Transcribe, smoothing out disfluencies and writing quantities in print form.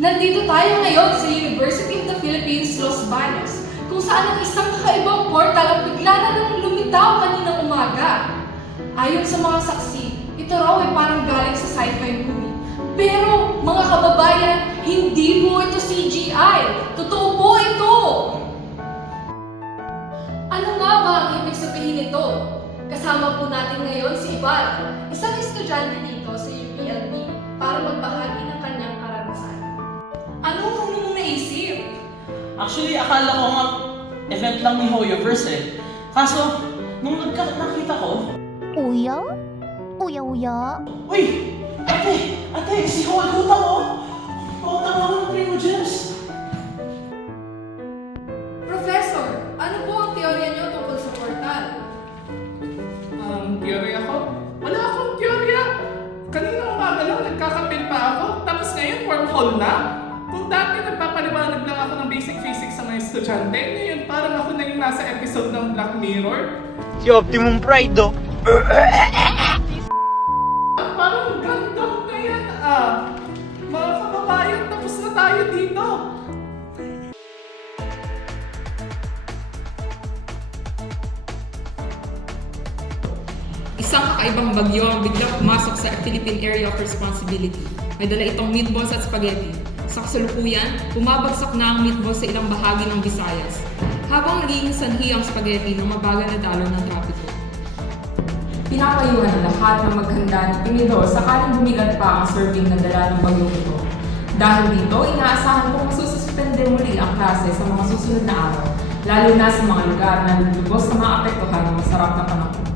Nandito tayo ngayon sa University of the Philippines, Los Baños, kung saan ang isang kakaibang portal ang bigla na nang lumitaw kaninang umaga. Ayon sa mga saksi, ito raw ay parang galing sa sci-fi movie. Pero mga kababayan, hindi po ito CGI. Totoo po ito! Ano nga ba ang ibig sabihin nito? Kasama po natin ngayon si Ibarra, isang estudyante dito sa UPLB para magbahagi ng kanyang karanasan. Anong una mong naisip? Actually, akala ko nga event lang ni Hoyoverse eh. Kaso, nung nakita ko, Uya? Uya? uy! Ate! Si Hol Hutang oh! Hutang ako ng Primo Gems! Professor, ano po ang teorya niyo tungkol sa portal? Teorya ko? Wala akong teorya. Kanina umaga lang nagkakapil pa ako, tapos ngayon wormhole na. Kung dati nagpapaliwanag lang ako ng basic physics sa mga estudyante, ngayon parang ako na yung nasa episode ng Black Mirror. Si Optimum Pride, oh. Parang gandang na yan ah. Mga kababayan, tapos na tayo dito. Isang kakaibang bagyo ang biglang pumasok sa Philippine Area of Responsibility. May dala itong meatballs at spaghetti. Sa kasalukuyan, bumabagsak na ang meatballs sa ilang bahagi ng Visayas, habang nagiging sanhi ang spaghetti ng mabagal na daloy ng trapiko. Pinapayuhan ang lahat na maghanda ng tinidor sakaling bumigat pa ang serving na dala ng bagyong ito. Dahil dito, inaasahan kong masususpende muli ang klase sa mga susunod na araw, lalo na sa mga lugar na lubos na maapektuhan ng masarap na panahon.